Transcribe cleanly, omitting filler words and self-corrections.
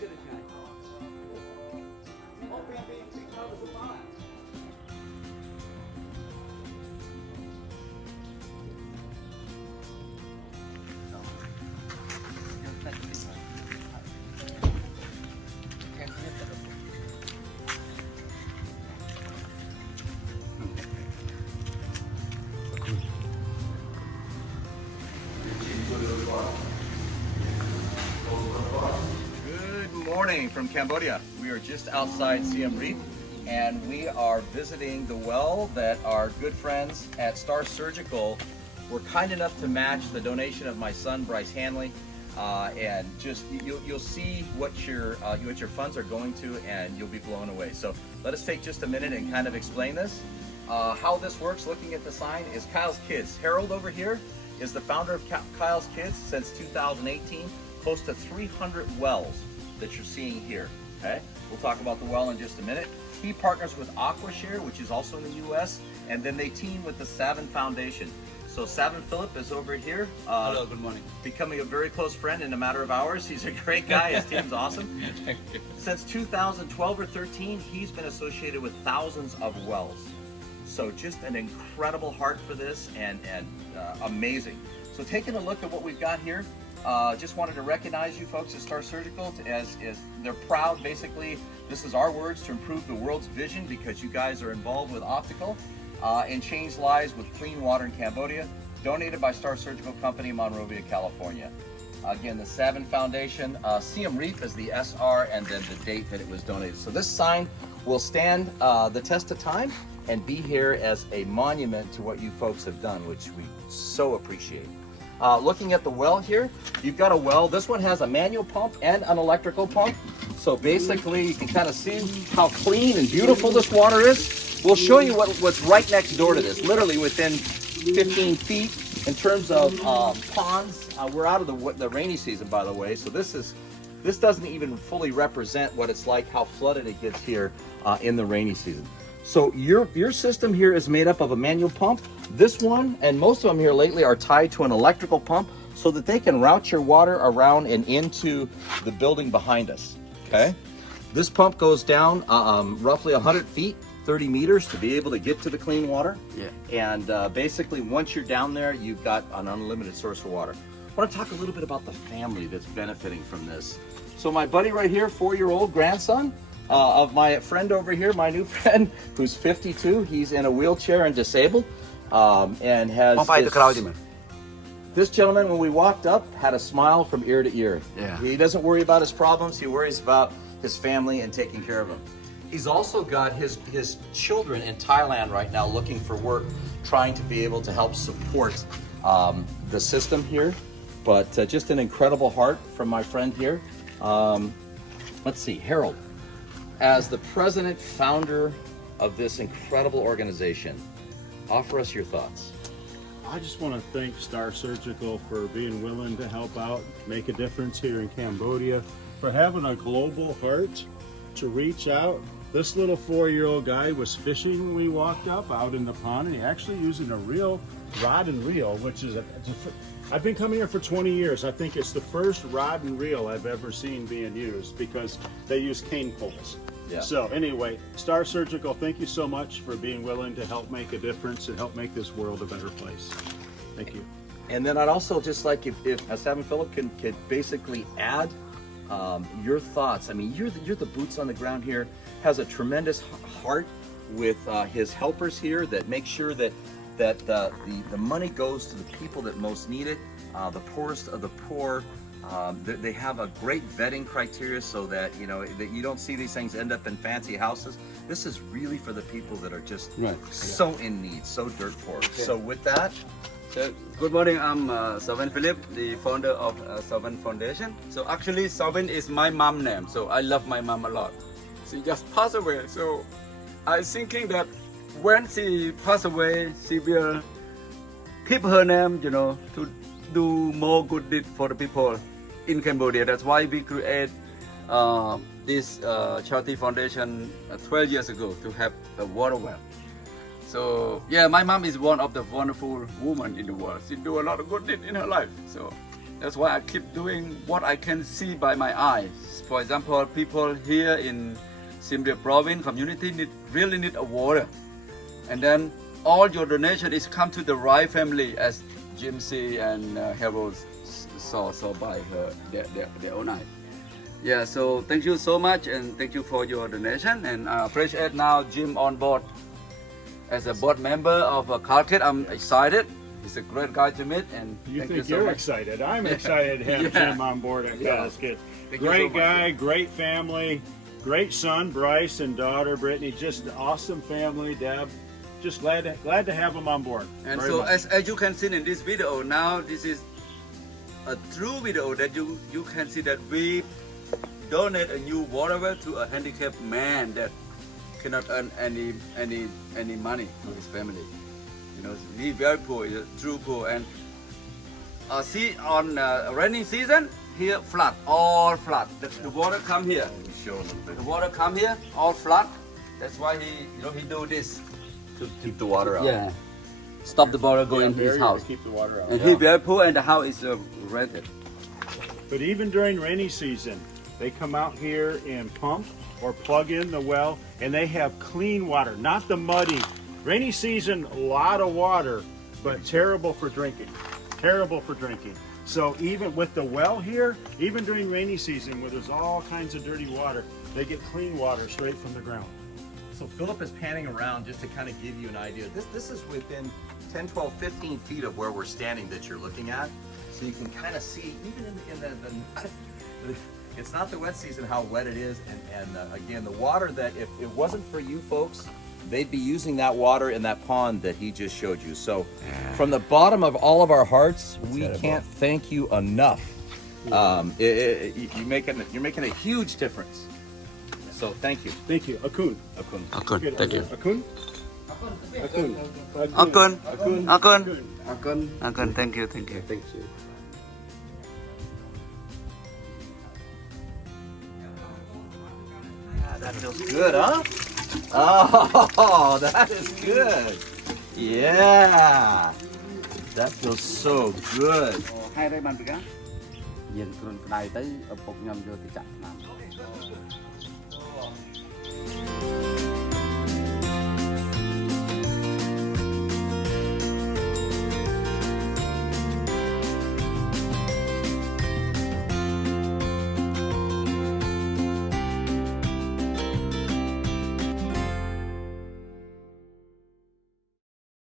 Good morning from Cambodia. We are just outside Siem Reap and we are visiting the well that our good friends at STAAR Surgical were kind enough to match the donation of my son Bryce Hanley. And just you'll see what your funds are going to, and you'll be blown away. So let us take just a minute and kind of explain this. How this works, looking at the sign, is Kyle's Kids. Harold over here is the founder of Kyle's Kids since 2018. Close to 300 wells that you're seeing here. Okay, we'll talk about the well in just a minute. He partners with AquaShare, which is also in the U.S., and then they team with the Savin Foundation. So Savin Philip is over here. Hello, good morning. Becoming a very close friend in a matter of hours. He's a great guy. His team's awesome. Thank you. Since 2012 or 13, he's been associated with thousands of wells. So just an incredible heart for this, and amazing. So taking a look at what we've got here, just wanted to recognize you folks at STAAR Surgical as they're proud. Basically, this is our words to improve the world's vision, because you guys are involved with optical and change lives with clean water in Cambodia. Donated by STAAR Surgical Company, Monrovia, California. Again, the Savin Foundation. Siem Reap is the SR, and then the date that it was donated. So this sign will stand the test of time and be here as a monument to what you folks have done, which we so appreciate. Looking at the well here, you've got a well. This one has a manual pump and an electrical pump. So basically, you can kind of see how clean and beautiful this water is. We'll show you what's right next door to this, literally within 15 feet. In terms of ponds, we're out of the rainy season, by the way, so this doesn't even fully represent what it's like, how flooded it gets here in the rainy season. So your system here is made up of a manual pump. This one, and most of them here lately, are tied to an electrical pump so that they can route your water around and into the building behind us, okay? This pump goes down roughly 100 feet, 30 meters to be able to get to the clean water. Yeah. And basically, once you're down there, you've got an unlimited source of water. I want to talk a little bit about the family that's benefiting from this. So my buddy right here, 4-year-old grandson of my friend over here, my new friend, who's 52. He's in a wheelchair and disabled, and has this gentleman, when we walked up, had a smile from ear to ear. Yeah. He doesn't worry about his problems. He worries about his family and taking care of them. He's also got his children in Thailand right now looking for work, trying to be able to help support the system here. But just an incredible heart from my friend here. Let's see, Harold, as the president, founder of this incredible organization, offer us your thoughts. I just want to thank STAAR Surgical for being willing to help out, make a difference here in Cambodia, for having a global heart to reach out. This little 4-year-old guy was fishing when we walked up out in the pond, and he actually using a real rod and reel, which is I've been coming here for 20 years. I think it's the first rod and reel I've ever seen being used, because they use cane poles. Yeah. So anyway, STAAR Surgical, thank you so much for being willing to help make a difference and help make this world a better place. Thank you. And then I'd also just like if Savin Philip could basically add your thoughts. I mean, you're the boots on the ground here. Has a tremendous heart with his helpers here that make sure that the money goes to the people that most need it, the poorest of the poor. They have a great vetting criteria so that that you don't see these things end up in fancy houses. This is really for the people that are just so in need, so dirt poor. Okay. So with that, so good morning. I'm Savin Philip, the founder of Savin Foundation. So actually, Savin is my mom name. So I love my mom a lot. She just passed away. So I thinking that when she passed away, she will keep her name, to do more good deed for the people in Cambodia. That's why we create this charity foundation 12 years ago to have a water well. So yeah, my mom is one of the wonderful women in the world. She do a lot of good deed in her life. So That's why I keep doing what I can see by my eyes. For example, people here in Siem Reap province community really need a water. And then all your donation is come to the right family, as Jim C and Harold saw by their own eye. Yeah, so thank you so much and thank you for your donation, and I appreciate now Jim on board as a board member of Calkit. I'm excited. He's a great guy to meet, and You thank think you so you're much. excited. I'm excited to have Yeah. Jim on board at Yeah. Calkit. Thank you Great so much. guy, great family, great son Bryce and daughter Brittany. Just an awesome family. Deb, just glad to have them on board. And Very so much. as you can see in this video, now this is a true video that you can see that we donate a new water well to a handicapped man that cannot earn any money to his family. You know, we very poor, true poor, and see on rainy season here flood, all flood. The water come here. Let me show a little bit. The water come here, all flood. That's why he do this. To keep the water out. Yeah, stop the water going Yeah, in his barrier to house. keep the water out. And he very poor, and the house is rented. But even during rainy season, they come out here and pump or plug in the well, and they have clean water, not the muddy. Rainy season, a lot of water, but terrible for drinking. Terrible for drinking. So even with the well here, even during rainy season where there's all kinds of dirty water, they get clean water straight from the ground. So Philip is panning around just to kind of give you an idea. This is within 10, 12, 15 feet of where we're standing that you're looking at. So you can kind of see, even in the it's not the wet season, how wet it is. And again, the water that if it wasn't for you folks, they'd be using that water in that pond that he just showed you. So from the bottom of all of our hearts, we can't thank you enough. You're making a huge difference. So thank you. Thank you. Akun. Akun. Akun, thank you. Akun? Akun. Akun, Akun, Akun. Akun, thank you, thank you. Thank you. That feels good, huh? Oh, that is good. Yeah. That feels so good. 200 បានពីកាយានខ្លួនផ្ដៃទៅឪពុកខ្ញុំយកទៅចាក់ឆ្នាំ